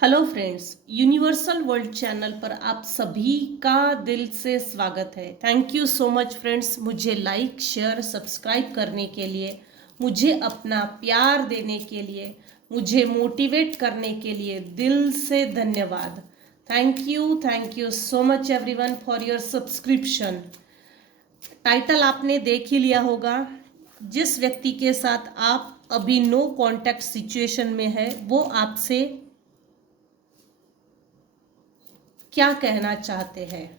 Hello friends, universal world channel पर आप सभी का दिल से स्वागत है। Thank you so much friends, मुझे लाइक शेयर सब्सक्राइब करने के लिए, मुझे अपना प्यार देने के लिए, मुझे मोटिवेट करने के लिए दिल से धन्यवाद। Thank you so much everyone for your subscription. Title आपने देख ही लिया होगा। जिस व्यक्ति के साथ आप अभी नो कॉन्टैक्ट सिचुएशन में है वो आपसे क्या कहना चाहते हैं।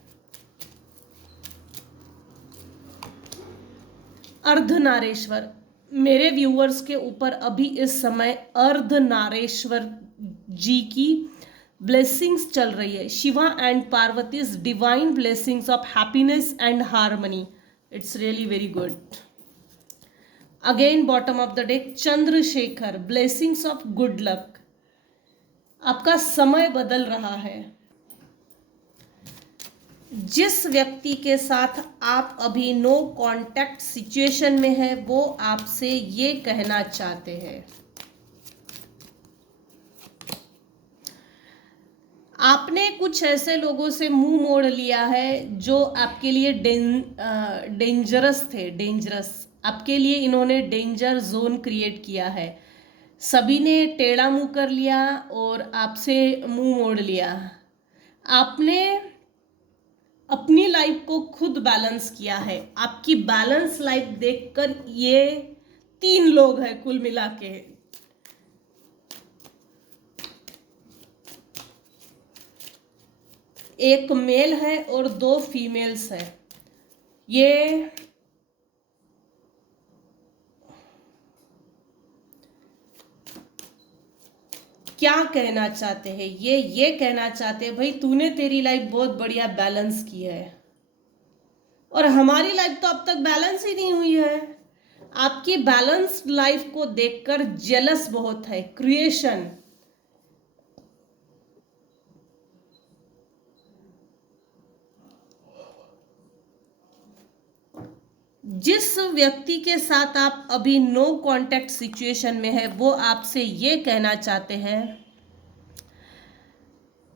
अर्धनारेश्वर, मेरे व्यूअर्स के ऊपर अभी इस समय अर्धनारेश्वर जी की ब्लेसिंग्स चल रही है। Shiva and Parvati's divine blessings of happiness and harmony. It's really very good. Again bottom of the deck Chandrashekhar, blessings of good luck. आपका समय बदल रहा है। जिस व्यक्ति के साथ आप अभी नो कांटेक्ट सिचुएशन में है वो आपसे ये कहना चाहते हैं। आपने कुछ ऐसे लोगों से मुंह मोड़ लिया है जो आपके लिए डेंजरस थे। आपके लिए इन्होंने डेंजर जोन क्रिएट किया है। सभी ने टेढ़ा मुंह कर लिया और आपसे मुंह मोड़ लिया। आपने अपनी लाइफ को खुद बैलेंस किया है। आपकी बैलेंस लाइफ देखकर ये 3 लोग हैं कुल मिला के। एक मेल है और 2 फीमेल्स है। ये क्या कहना चाहते हैं? ये कहना चाहते हैं भाई तूने तेरी लाइफ बहुत बढ़िया बैलेंस की है और हमारी लाइफ तो अब तक बैलेंस ही नहीं हुई है। आपकी बैलेंस्ड लाइफ को देखकर जेलस बहुत है। क्रिएशन, जिस व्यक्ति के साथ आप अभी नो कांटेक्ट सिचुएशन में है वो आपसे ये कहना चाहते हैं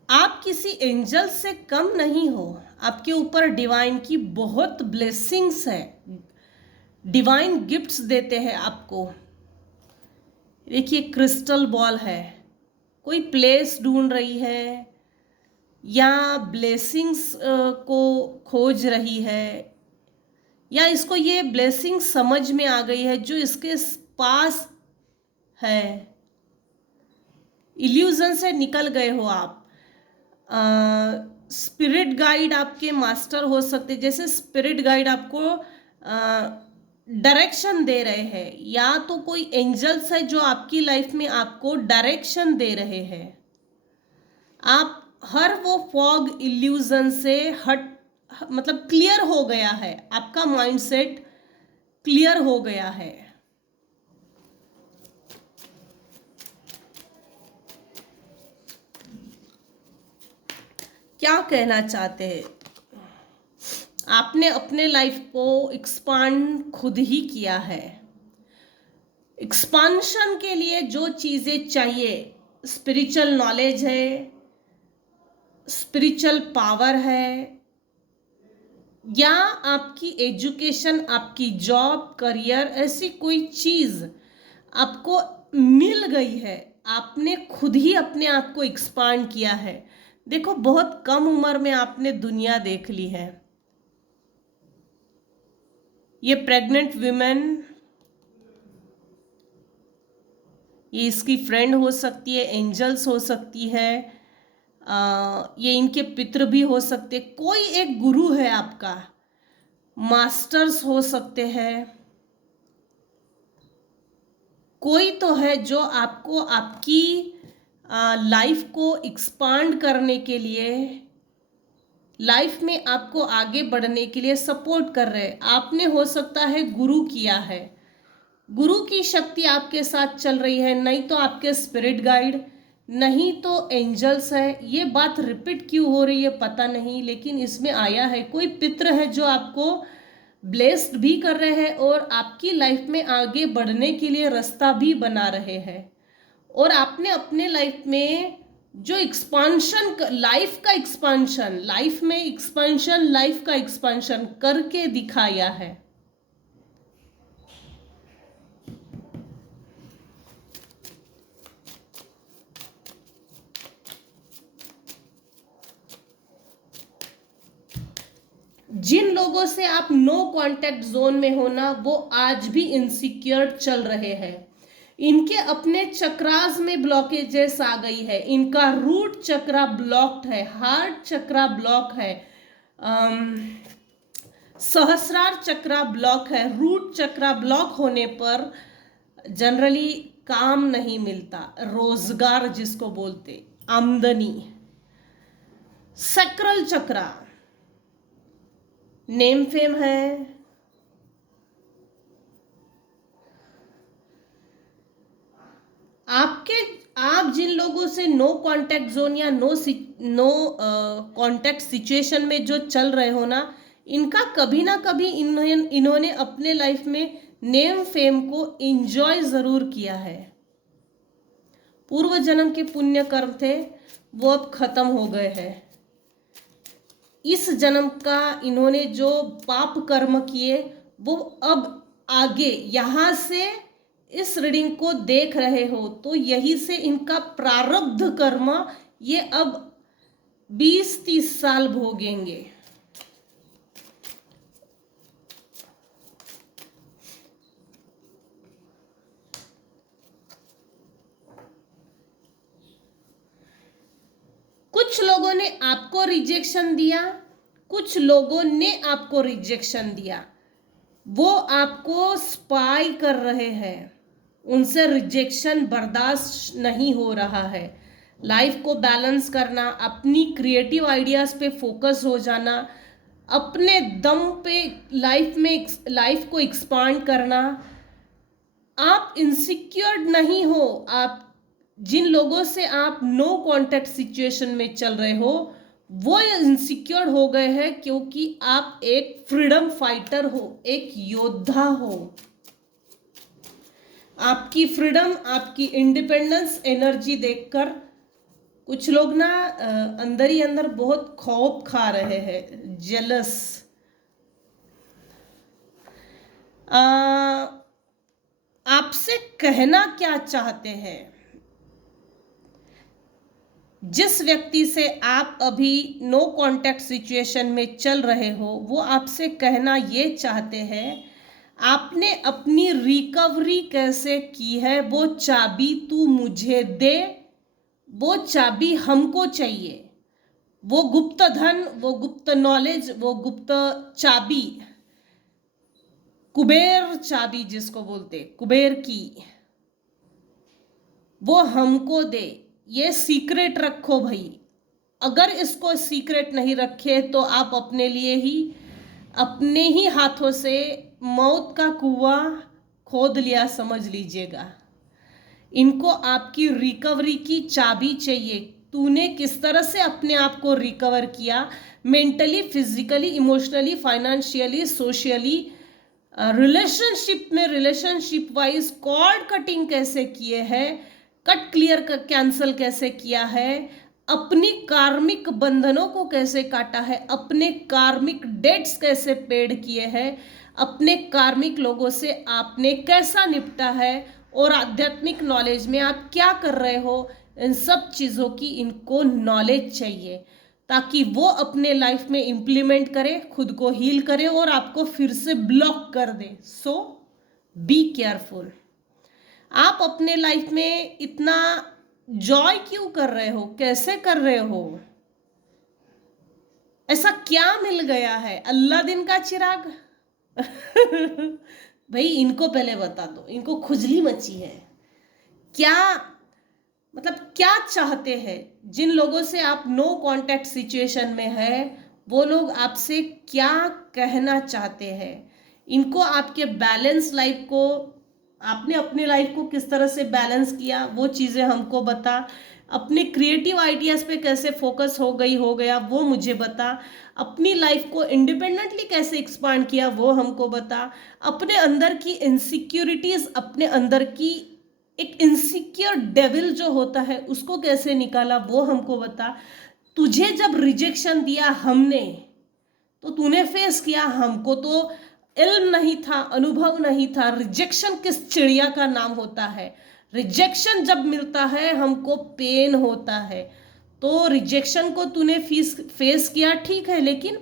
आप किसी एंजल से कम नहीं हो। आपके ऊपर डिवाइन की बहुत ब्लेसिंग्स है। डिवाइन गिफ्ट्स देते हैं आपको। देखिए क्रिस्टल बॉल है। कोई प्लेस ढूंढ रही है या ब्लेसिंग्स को खोज रही है या इसको ये ब्लेसिंग समझ में आ गई है जो इसके पास है। इल्यूजन से निकल गए हो आप। स्पिरिट गाइड आपके मास्टर हो सकते, जैसे स्पिरिट गाइड आपको डायरेक्शन दे रहे हैं या तो कोई एंजल्स है जो आपकी लाइफ में आपको डायरेक्शन दे रहे हैं। आप हर वो फॉग इल्यूजन से मतलब क्लियर हो गया है। आपका माइंडसेट क्लियर हो गया है। क्या कहना चाहते हैं? आपने अपने लाइफ को एक्सपांड खुद ही किया है। एक्सपांशन के लिए जो चीजें चाहिए, स्पिरिचुअल नॉलेज है, स्पिरिचुअल पावर है या आपकी एजुकेशन, आपकी जॉब, करियर, ऐसी कोई चीज आपको मिल गई है। आपने खुद ही अपने आप को एक्सपांड किया है। देखो बहुत कम उम्र में आपने दुनिया देख ली है। ये प्रेग्नेंट विमेन, ये इसकी फ्रेंड हो सकती है, एंजल्स हो सकती है, ये इनके पितृ भी हो सकते, कोई एक गुरु है आपका, मास्टर्स हो सकते हैं। कोई तो है जो आपको आपकी लाइफ को एक्सपांड करने के लिए, लाइफ में आपको आगे बढ़ने के लिए सपोर्ट कर रहे हैं। आपने हो सकता है गुरु किया है, गुरु की शक्ति आपके साथ चल रही है, नहीं तो आपके स्पिरिट गाइड, नहीं तो एंजल्स है। ये बात रिपीट क्यों हो रही है पता नहीं, लेकिन इसमें आया है कोई पितृ है जो आपको ब्लेस्ड भी कर रहे हैं और आपकी लाइफ में आगे बढ़ने के लिए रास्ता भी बना रहे हैं। और आपने अपने लाइफ में जो एक्सपांशन, लाइफ का एक्सपांशन, लाइफ में एक्सपांशन, लाइफ का एक्सपांशन करके दिखाया है। जिन लोगों से आप नो कांटेक्ट जोन में हो ना, वो आज भी इनसिक्योर चल रहे हैं। इनके अपने चक्रास में ब्लॉकेजेस आ गई है, इनका रूट चक्रा ब्लॉक्ड है, हार्ट चक्रा ब्लॉक है, सहस्रार चक्रा ब्लॉक है। रूट चक्रा ब्लॉक होने पर जनरली काम नहीं मिलता, रोजगार जिसको बोलते, आमदनी। सक्रल चक्रा नेम फेम है, आप जिन लोगों से नो कांटेक्ट जोन या नो कांटेक्ट सिचुएशन में जो चल रहे हो ना, इनका कभी ना कभी इन्होंने अपने लाइफ में नेम फेम को एंजॉय जरूर किया है। पूर्व जन्म के पुण्य कर्म थे, वो अब खत्म हो गए हैं। इस जन्म का इन्होंने जो पाप कर्म किए, वो अब आगे यहां से इस रीडिंग को देख रहे हो तो यही से इनका प्रारब्ध कर्म ये अब 20-30 साल भोगेंगे। कुछ लोगों ने आपको रिजेक्शन दिया, कुछ लोगों ने आपको रिजेक्शन दिया, वो आपको स्पाई कर रहे हैं, उनसे रिजेक्शन बर्दाश्त नहीं हो रहा है। लाइफ को बैलेंस करना, अपनी क्रिएटिव आइडियाज पे फोकस हो जाना, अपने दम पे लाइफ को एक्सपांड करना। आप इनसिक्योर नहीं हो, आप जिन लोगों से आप नो कांटेक्ट सिचुएशन में चल रहे हो वो इनसिक्योर हो गए हैं, क्योंकि आप एक फ्रीडम फाइटर हो, एक योद्धा हो। आपकी फ्रीडम, आपकी इंडिपेंडेंस एनर्जी देखकर कुछ लोग ना अंदर ही अंदर बहुत खौफ खा रहे हैं, जेलस। आपसे कहना क्या चाहते हैं? जिस व्यक्ति से आप अभी नो कांटेक्ट सिचुएशन में चल रहे हो, वो आपसे कहना ये चाहते हैं, आपने अपनी रिकवरी कैसे की है, वो चाबी तू मुझे दे, वो चाबी हमको चाहिए। वो गुप्त धन, वो गुप्त नॉलेज, वो गुप्त चाबी, कुबेर चाबी जिसको बोलते, कुबेर की, वो हमको दे। ये सीक्रेट रखो भाई। अगर इसको सीक्रेट नहीं रखे तो आप अपने लिए ही, अपने ही हाथों से मौत का कुआं खोद लिया समझ लीजिएगा। इनको आपकी रिकवरी की चाबी चाहिए। तूने किस तरह से अपने आप को रिकवर किया, mentally, physically, emotionally, financially, socially, relationship में, रिलेशनशिप वाइज कॉर्ड कटिंग कैसे किए हैं, कट क्लियर कैंसल कैसे किया है, अपनी कार्मिक बंधनों को कैसे काटा है, अपने कार्मिक डेट्स कैसे पेड किए हैं, अपने कार्मिक लोगों से आपने कैसा निपटा है, और आध्यात्मिक नॉलेज में आप क्या कर रहे हो, इन सब चीज़ों की इनको नॉलेज चाहिए, ताकि वो अपने लाइफ में इम्प्लीमेंट करे, खुद को हील करे और आपको फिर से ब्लॉक कर दे। सो बी केयरफुल। आप अपने लाइफ में इतना जॉय क्यों कर रहे हो, कैसे कर रहे हो, ऐसा क्या मिल गया है? अल्लाह दिन का चिराग? भाई इनको पहले बता दो, इनको खुजली मची है क्या? मतलब क्या चाहते हैं? जिन लोगों से आप नो कांटेक्ट सिचुएशन में है, वो लोग आपसे क्या कहना चाहते हैं? इनको आपके बैलेंस लाइफ को, आपने अपने लाइफ को किस तरह से बैलेंस किया, वो चीज़ें हमको बता। अपने क्रिएटिव आइडियाज़ पे कैसे फोकस हो गया वो मुझे बता। अपनी लाइफ को इंडिपेंडेंटली कैसे एक्सपांड किया वो हमको बता। अपने अंदर की इनसिक्योरिटीज़, अपने अंदर की एक इनसिक्योर डेविल जो होता है उसको कैसे निकाला वो हमको बता। तुझे जब रिजेक्शन दिया हमने तो तूने फेस किया, हमको तो इल्म नहीं था, अनुभव नहीं था रिजेक्शन किस चिड़िया का नाम होता है। रिजेक्शन जब मिलता है हमको पेन होता है। तो रिजेक्शन को तूने फेस किया ठीक है, लेकिन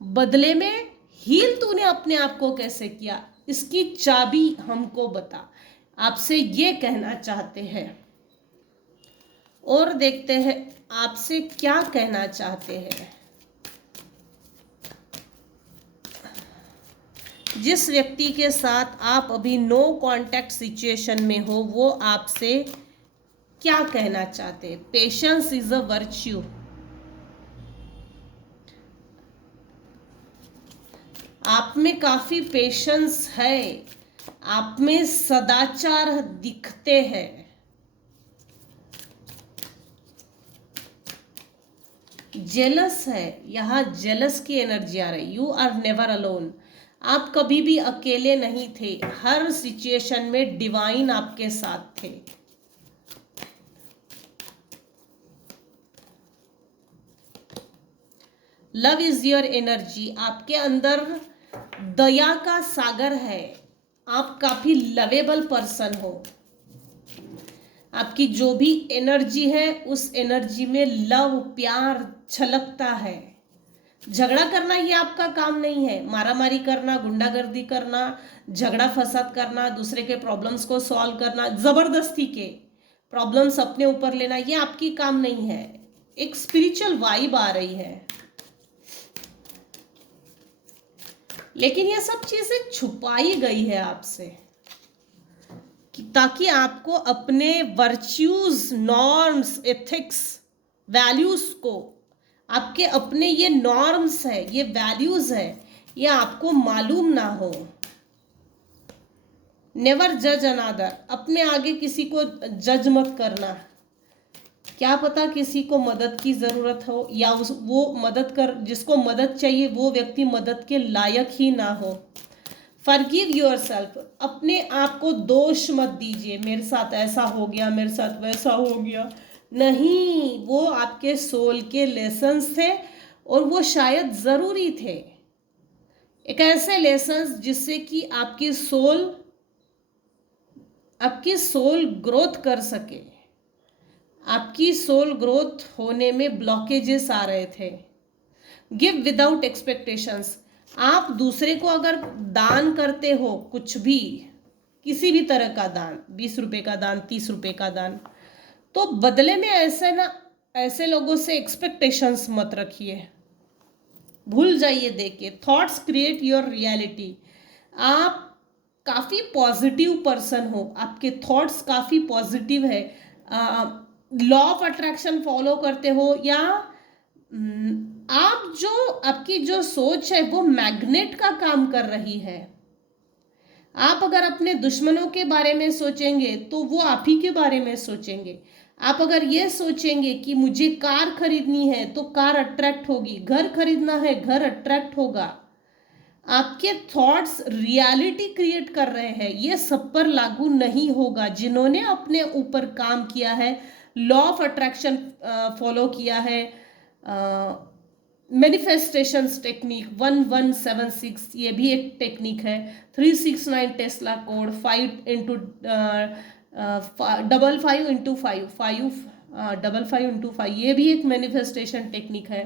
बदले में हील तूने अपने आप को कैसे किया, इसकी चाबी हमको बता। आपसे ये कहना चाहते हैं और देखते हैं आपसे क्या कहना चाहते हैं। जिस व्यक्ति के साथ आप अभी नो कांटेक्ट सिचुएशन में हो वो आपसे क्या कहना चाहते हैं। Patience is a virtue. आप में काफी पेशेंस है, आप में सदाचार दिखते हैं। जेलस है, यहाँ जेलस की एनर्जी आ रही। You are never alone. आप कभी भी अकेले नहीं थे, हर सिचुएशन में डिवाइन आपके साथ थे। Love is your energy. आपके अंदर दया का सागर है, आप काफी लवेबल पर्सन हो। आपकी जो भी एनर्जी है उस एनर्जी में लव प्यार छलकता है। झगड़ा करना ये आपका काम नहीं है, मारामारी करना, गुंडागर्दी करना, झगड़ा फसाद करना, दूसरे के प्रॉब्लम्स को सॉल्व करना, जबरदस्ती के प्रॉब्लम्स अपने ऊपर लेना, ये आपकी काम नहीं है। एक स्पिरिचुअल वाइब आ रही है, लेकिन ये सब चीजें छुपाई गई है आपसे ताकि आपको अपने वर्च्यूज, नॉर्म्स, एथिक्स, वैल्यूज को, आपके अपने ये नॉर्म्स है, ये वैल्यूज है, ये आपको मालूम ना हो। नेवर जज अनदर। अपने आगे किसी को जज मत करना। क्या पता किसी को मदद की जरूरत हो या वो मदद कर, जिसको मदद चाहिए वो व्यक्ति मदद के लायक ही ना हो। Forgive yourself. अपने आप को दोष मत दीजिए, मेरे साथ ऐसा हो गया, मेरे साथ वैसा हो गया। नहीं, वो आपके सोल के लेसन्स थे और वो शायद ज़रूरी थे। एक ऐसे लेसन्स जिससे कि आपकी सोल ग्रोथ कर सके। आपकी सोल ग्रोथ होने में ब्लॉकेजेस आ रहे थे। Give without expectations. आप दूसरे को अगर दान करते हो, कुछ भी, किसी भी तरह का दान, 20 रुपए का दान, 30 रुपए का दान, तो बदले में ऐसे लोगों से एक्सपेक्टेशंस मत रखिए, भूल जाइए देख के। Thoughts create your reality. आप काफ़ी पॉजिटिव पर्सन हो, आपके थॉट्स काफ़ी पॉजिटिव है। लॉ ऑफ अट्रैक्शन फॉलो करते हो या आपकी जो सोच है वो मैग्नेट का काम कर रही है। आप अगर अपने दुश्मनों के बारे में सोचेंगे तो वो आप ही के बारे में सोचेंगे। आप अगर ये सोचेंगे कि मुझे कार खरीदनी है तो कार अट्रैक्ट होगी, घर खरीदना है घर अट्रैक्ट होगा। आपके थॉट्स रियलिटी क्रिएट कर रहे हैं, ये सब पर लागू नहीं होगा। जिन्होंने अपने ऊपर काम किया है, लॉ ऑफ अट्रैक्शन फॉलो किया है, मैनिफेस्टेशंस टेक्निक 1176, ये भी एक टेक्निक है। 369 Tesla code, 5 into 55 into 5, 55 into 5, ये भी एक मैनिफेस्टेशन टेक्निक है।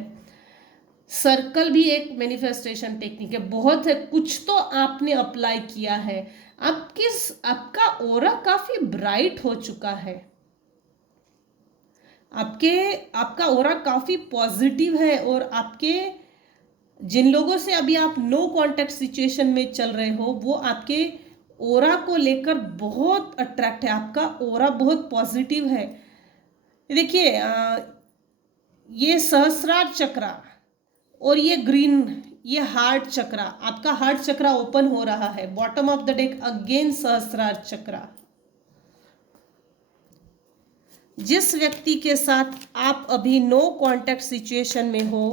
सर्कल भी एक मैनिफेस्टेशन टेक्निक है। बहुत है, कुछ तो आपने अप्लाई किया है। आपका ऑरा काफी ब्राइट हो चुका है। आपका ऑरा काफी पॉजिटिव है और आपके जिन लोगों से अभी आप नो कांटेक्ट सिचुएशन में चल रहे हो वो आपके ऑरा को लेकर बहुत अट्रैक्ट है। आपका ऑरा बहुत पॉजिटिव है। देखिए, ये सहस्रार चक्रा और ये ग्रीन, ये हार्ट चक्रा, आपका हार्ट चक्रा ओपन हो रहा है। Bottom of the deck again Sahasrara chakra. जिस व्यक्ति के साथ आप अभी नो कांटेक्ट सिचुएशन में हो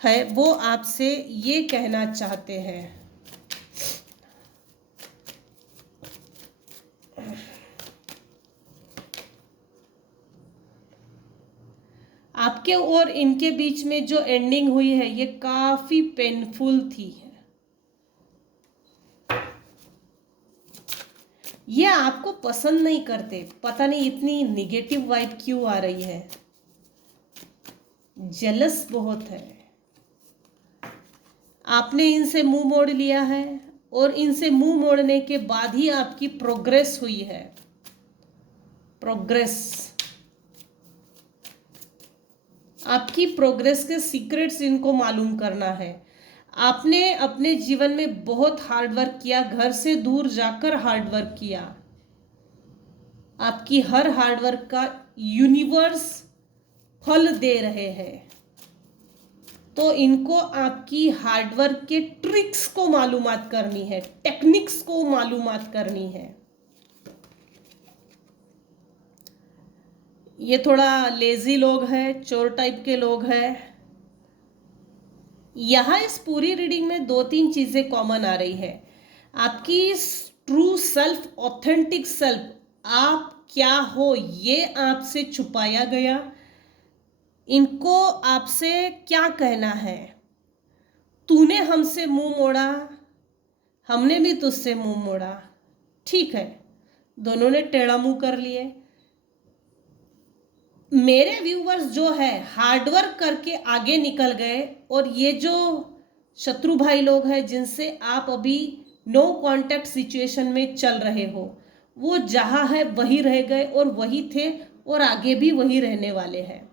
है वो आपसे ये कहना चाहते हैं, आपके और इनके बीच में जो एंडिंग हुई है ये काफी पेनफुल थी। ये आपको पसंद नहीं करते, पता नहीं इतनी निगेटिव वाइब क्यों आ रही है, जेलस बहुत है। आपने इनसे मुंह मोड़ लिया है और इनसे मुंह मोड़ने के बाद ही आपकी प्रोग्रेस हुई है। प्रोग्रेस, आपकी प्रोग्रेस के सीक्रेट्स इनको मालूम करना है। आपने अपने जीवन में बहुत हार्डवर्क किया, घर से दूर जाकर हार्डवर्क किया। आपकी हर हार्डवर्क का यूनिवर्स फल दे रहे हैं। तो इनको आपकी हार्डवर्क के ट्रिक्स को मालूमात करनी है, टेक्निक्स को मालूमात करनी है। ये थोड़ा लेजी लोग हैं, चोर टाइप के लोग हैं। यहाँ इस पूरी रीडिंग में 2-3 चीजें कॉमन आ रही है। आपकी ट्रू सेल्फ, ऑथेंटिक सेल्फ, आप क्या हो ये आपसे छुपाया गया। इनको आपसे क्या कहना है, तूने हमसे मुंह मोड़ा, हमने भी तुझसे मुंह मोड़ा, ठीक है, दोनों ने टेढ़ा मुंह कर लिए। मेरे व्यूवर्स जो है हार्डवर्क करके आगे निकल गए, और ये जो शत्रु भाई लोग हैं जिनसे आप अभी नो कांटेक्ट सिचुएशन में चल रहे हो, वो जहां है वही रह गए और वही थे और आगे भी वही रहने वाले हैं।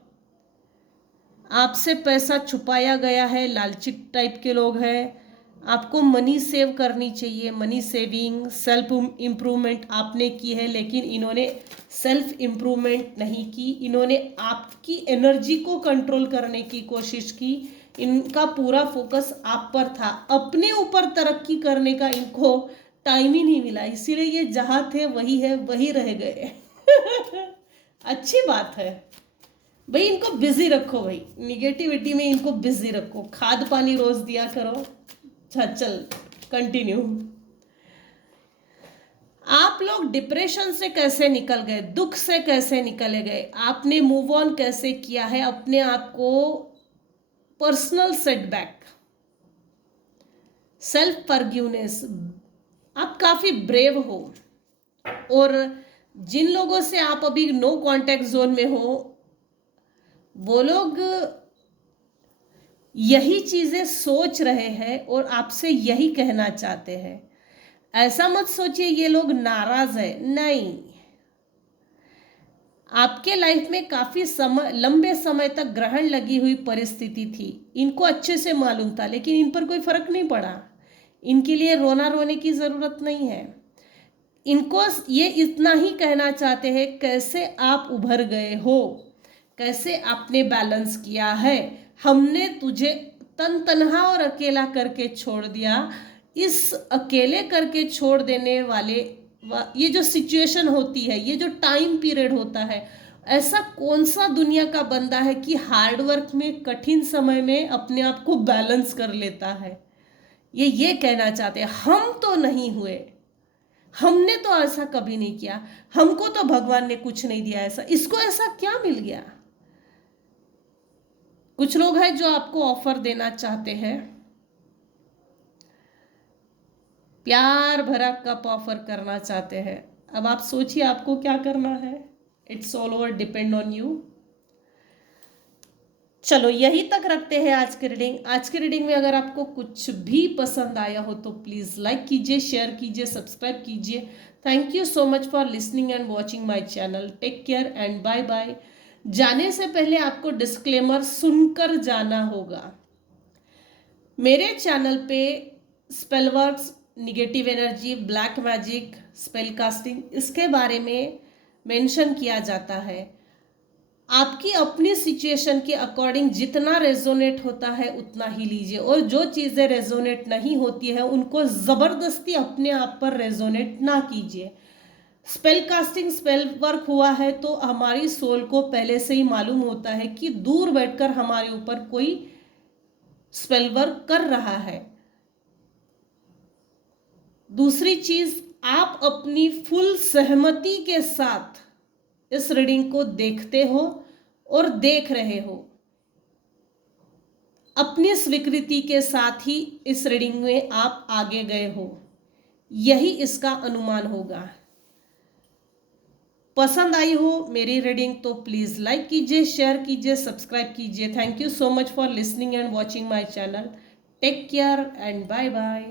आपसे पैसा छुपाया गया है, लालची टाइप के लोग हैं। आपको मनी सेव करनी चाहिए, मनी सेविंग, सेल्फ इम्प्रूवमेंट आपने की है, लेकिन इन्होंने सेल्फ इम्प्रूवमेंट नहीं की। इन्होंने आपकी एनर्जी को कंट्रोल करने की कोशिश की। इनका पूरा फोकस आप पर था, अपने ऊपर तरक्की करने का इनको टाइम ही नहीं मिला, इसीलिए ये जहाँ थे वही है, वही रह गए। अच्छी बात है भाई, इनको बिजी रखो भाई, निगेटिविटी में इनको बिजी रखो, खाद पानी रोज दिया करो। अच्छा चल कंटिन्यू। आप लोग डिप्रेशन से कैसे निकल गए, दुख से कैसे निकले गए, आपने मूव ऑन कैसे किया है अपने आप को, पर्सनल सेटबैक, सेल्फ फॉरगिवनेस, आप काफी ब्रेव हो। और जिन लोगों से आप अभी नो कांटेक्ट जोन में हो, वो लोग यही चीजें सोच रहे हैं और आपसे यही कहना चाहते हैं। ऐसा मत सोचिए ये लोग नाराज है, नहीं। आपके लाइफ में काफी समय, लंबे समय तक ग्रहण लगी हुई परिस्थिति थी, इनको अच्छे से मालूम था, लेकिन इन पर कोई फर्क नहीं पड़ा। इनके लिए रोना रोने की जरूरत नहीं है। इनको ये इतना ही कहना चाहते हैं कैसे आप उभर गए हो, कैसे आपने बैलेंस किया है। हमने तुझे तन तनहा और अकेला करके छोड़ दिया। इस अकेले करके छोड़ देने वाले ये जो सिचुएशन होती है, ये जो टाइम पीरियड होता है, ऐसा कौन सा दुनिया का बंदा है कि हार्डवर्क में कठिन समय में अपने आप को बैलेंस कर लेता है। ये कहना चाहते हैं, हम तो नहीं हुए, हमने तो ऐसा कभी नहीं किया, हमको तो भगवान ने कुछ नहीं दिया ऐसा, इसको ऐसा क्या मिल गया। कुछ लोग हैं जो आपको ऑफर देना चाहते हैं, प्यार भरा कप ऑफर करना चाहते हैं। अब आप सोचिए आपको क्या करना है, it's all over depend on you. चलो यही तक रखते हैं आज की रीडिंग। आज की रीडिंग में अगर आपको कुछ भी पसंद आया हो तो प्लीज़ लाइक कीजिए, शेयर कीजिए, सब्सक्राइब कीजिए। Thank you so much for listening and watching my channel. Take care and bye bye. जाने से पहले आपको डिस्क्लेमर सुनकर जाना होगा। मेरे चैनल पे spell works, negative energy, black magic, spell casting, इसके बारे में मेंशन किया जाता है। आपकी अपनी सिचुएशन के अकॉर्डिंग जितना रेजोनेट होता है उतना ही लीजिए, और जो चीज़ें रेजोनेट नहीं होती है उनको ज़बरदस्ती अपने आप पर रेजोनेट ना कीजिए। स्पेल कास्टिंग, स्पेल वर्क हुआ है तो हमारी सोल को पहले से ही मालूम होता है कि दूर बैठकर हमारे ऊपर कोई स्पेल वर्क कर रहा है। दूसरी चीज, आप अपनी फुल सहमति के साथ इस रीडिंग को देखते हो और देख रहे हो। अपनी स्वीकृति के साथ ही इस रीडिंग में आप आगे गए हो, यही इसका अनुमान होगा। पसंद आई हो मेरी रीडिंग तो प्लीज़ लाइक कीजिए, शेयर कीजिए, सब्सक्राइब कीजिए। Thank you so much for listening and watching my channel. Take care and bye bye.